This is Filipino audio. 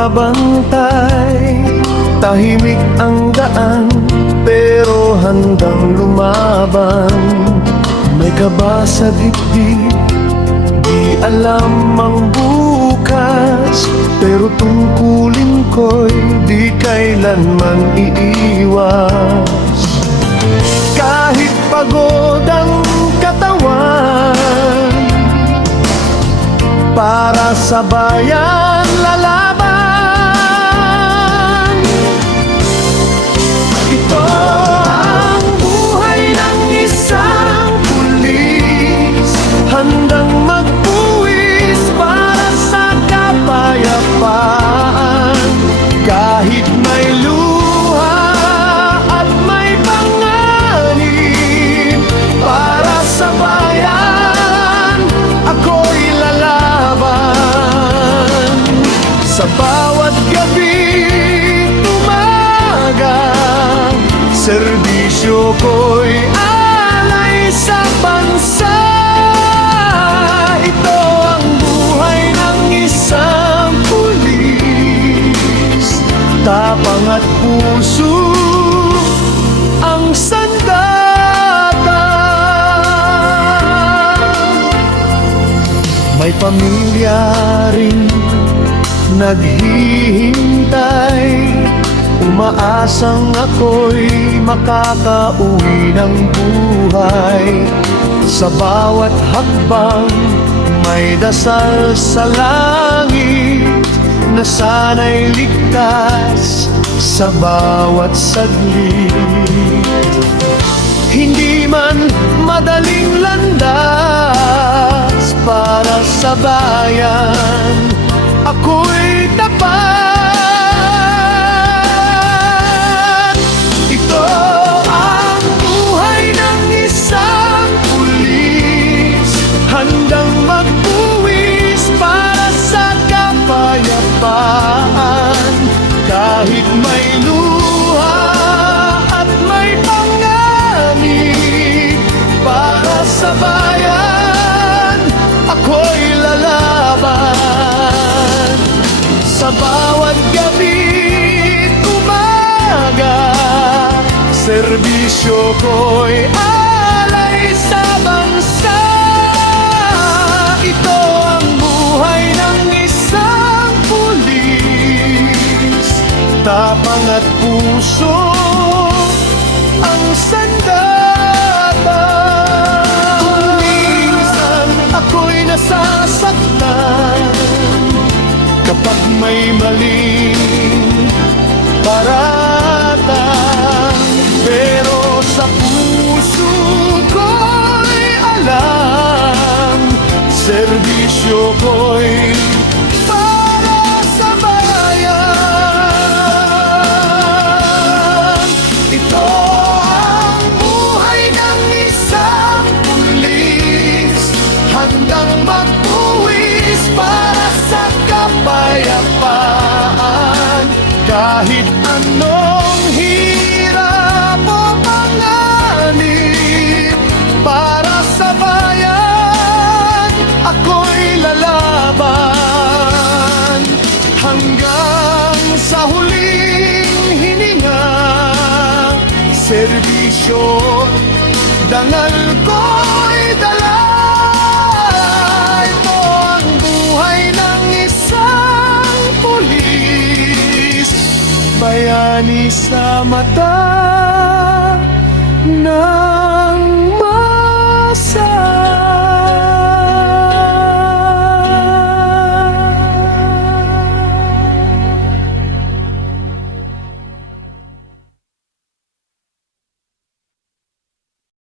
nagbabantay. Tahimik ang daan, pero handang lumaban. May kaba sa dibdib, di alam ang bukas, pero tungkulin ko'y di kailanman iiwas. Kahit pagod ang katawan, para sa bayan lalaban. Ito ang buhay ng isang pulis, handang magbuwis para sa kapayapaan. Kahit may luha at may panganib, para sa bayan ako'y lalaban. Sa bawat gabi, umaga, serbisyo ko'y alay sa bansa. Ito ang buhay ng isang pulis, tapang at puso ang sandata. May pamilya rin naghihintay, umaasang ako'y makakauwi ng buhay. Sa bawat hakbang may dasal sa langit, na sana'y ligtas sa bawat saglit. Hindi man madaling landas para sa bayan, ako'y tapat. Ito ang buhay ng isang pulis, handang magbuwis para sa kapayapaan. Kahit may luha at may panganib, para sa bayan ako'y lalaban. Sa bawat gabi, umaga, serbisyo ko'y alay sa bansa. Ito ang buhay ng isang pulis, tapang at puso ang sandata. Kung minsan ako'y nasasaktan, kapag may maling paratang, pero sa puso ko'y alam, serbisyo ko'y para sa bayan. Ito ang buhay ng isang pulis, handang magbuwis para sa kapayapaan. Kahit anong hirap o panganib, para sa bayan ako'y lalaban. Hanggang sa huling hininga, serbisyo, dangal ko'y dala. Ito ang buhay ng isang pulis, bayani sa mata na